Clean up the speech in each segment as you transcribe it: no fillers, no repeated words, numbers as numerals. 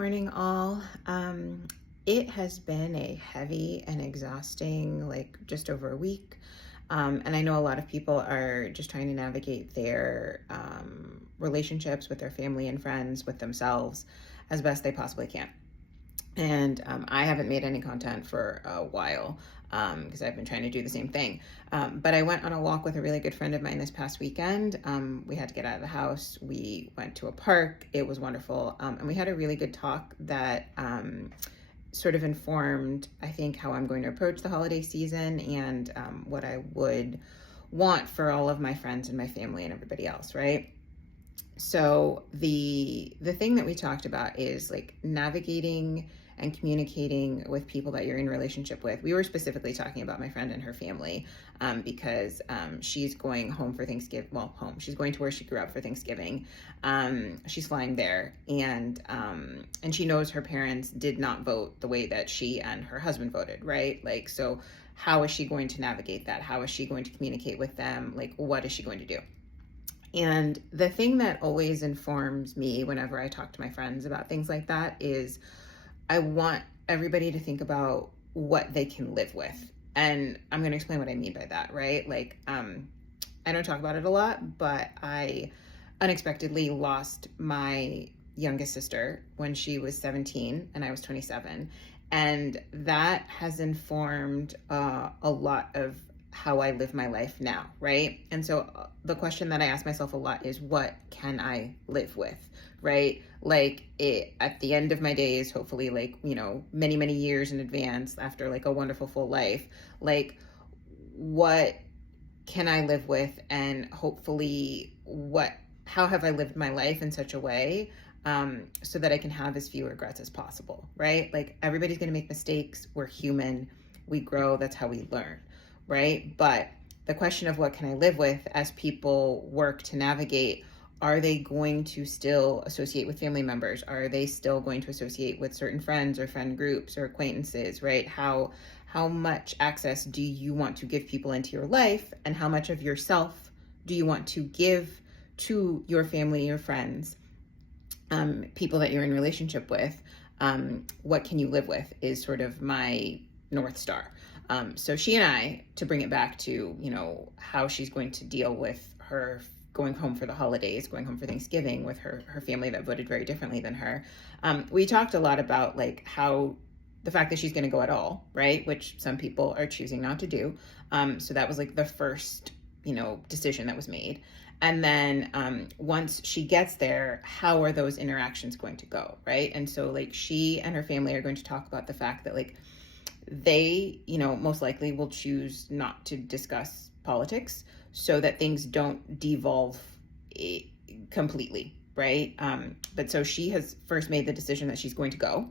morning, all. It has been a heavy and exhausting, just over a week. And I know a lot of people are just trying to navigate their relationships with their family and friends, with themselves, as best they possibly can. And I haven't made any content for a while because I've been trying to do the same thing. But I went on a walk with a really good friend of mine this past weekend. We had to get out of the house. We went to a park. It was wonderful. And we had a really good talk that sort of informed, I think, how I'm going to approach the holiday season and what I would want for all of my friends and my family and everybody else, right? So the thing that we talked about is navigating and communicating with people that you're in relationship with. We were specifically talking about my friend and her family because she's going home for Thanksgiving. Well, home. She's going to where she grew up for Thanksgiving. She's flying there, and she knows her parents did not vote the way that she and her husband voted, right? So how is she going to navigate that? How is she going to communicate with them? What is she going to do? And the thing that always informs me whenever I talk to my friends about things like that is I want everybody to think about what they can live with. And I'm going to explain what I mean by that, right? I don't talk about it a lot, but I unexpectedly lost my youngest sister when she was 17 and I was 27. And that has informed a lot of how I live my life now, right? And so the question that I ask myself a lot is, what can I live with, right? At the end of my days, hopefully, many, many years in advance after a wonderful full life, what can I live with? And hopefully how have I lived my life in such a way so that I can have as few regrets as possible, right? Everybody's going to make mistakes. We're human. We grow. That's how we learn, right? But the question of what can I live with as people work to navigate, are they going to still associate with family members? Are they still going to associate with certain friends or friend groups or acquaintances, right? How much access do you want to give people into your life, and how much of yourself do you want to give to your family, your friends, people that you're in relationship with? What can you live with is sort of my North Star. So she and I, to bring it back to, how she's going to deal with her going home for the holidays, going home for Thanksgiving with her family that voted very differently than her. We talked a lot about how the fact that she's going to go at all, right? Which some people are choosing not to do. So that was the first, decision that was made. And then once she gets there, how are those interactions going to go, right? And so she and her family are going to talk about the fact that they, most likely will choose not to discuss politics so that things don't devolve completely, right? But so she has first made the decision that she's going to go.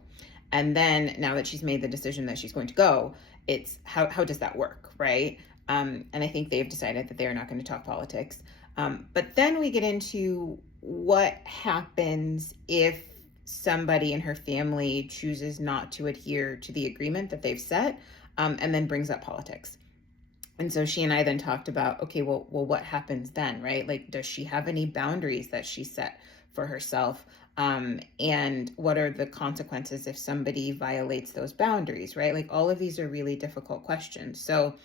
And then now that she's made the decision that she's going to go, it's how does that work, right? And I think they've decided that they're not going to talk politics. But then we get into what happens if somebody in her family chooses not to adhere to the agreement that they've set, and then brings up politics. And so she and I then talked about, okay, well, what happens then, right? Does she have any boundaries that she set for herself? And what are the consequences if somebody violates those boundaries, right? All of these are really difficult questions. So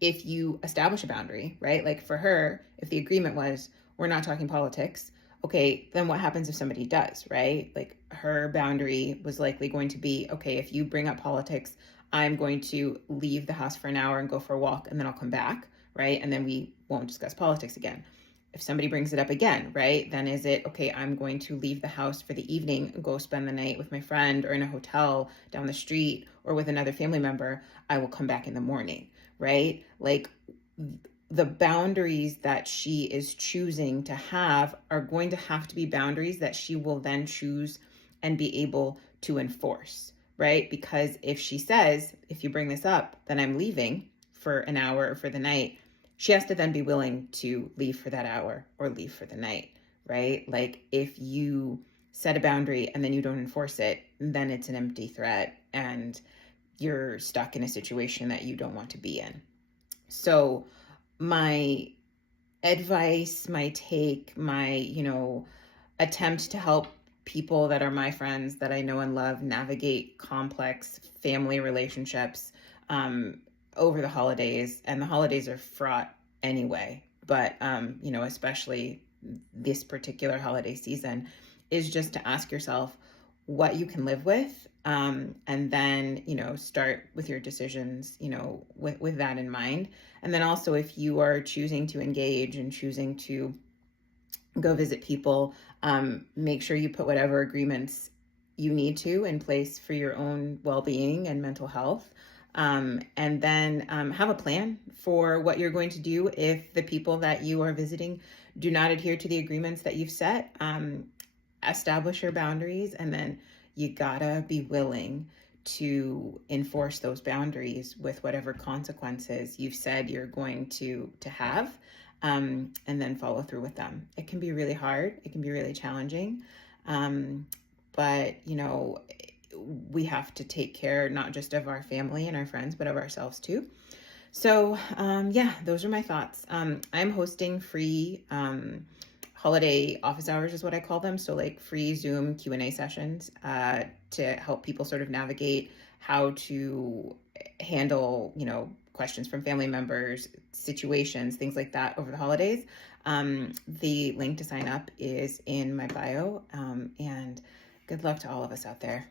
if you establish a boundary, right? For her, if the agreement was, we're not talking politics, okay, then what happens if somebody does, right? Her boundary was likely going to be, okay, if you bring up politics, I'm going to leave the house for an hour and go for a walk, and then I'll come back, right? And then we won't discuss politics again. If somebody brings it up again, right, then is it, okay, I'm going to leave the house for the evening and go spend the night with my friend or in a hotel down the street or with another family member. I will come back in the morning, right? The boundaries that she is choosing to have are going to have to be boundaries that she will then choose and be able to enforce, right? Because if she says, if you bring this up, then I'm leaving for an hour or for the night, she has to then be willing to leave for that hour or leave for the night, right? If you set a boundary and then you don't enforce it, then it's an empty threat and you're stuck in a situation that you don't want to be in. So my advice, my take, my, attempt to help people that are my friends that I know and love navigate complex family relationships um, over the holidays. And the holidays are fraught anyway, but especially this particular holiday season, is just to ask yourself what you can live with, and then start with your decisions with that in mind. And then also, if you are choosing to engage and choosing to go visit people, make sure you put whatever agreements you need to in place for your own well-being and mental health. And then have a plan for what you're going to do if the people that you are visiting do not adhere to the agreements that you've set. Establish your boundaries, and then you gotta be willing to enforce those boundaries with whatever consequences you've said you're going to have, and then follow through with them. It can be really hard. It can be really challenging, but we have to take care not just of our family and our friends, but of ourselves too. So yeah, those are my thoughts. I'm hosting free holiday office hours is what I call them. So like free Zoom Q&A sessions to help people sort of navigate how to handle, questions from family members, situations, things like that over the holidays. The link to sign up is in my bio, and good luck to all of us out there.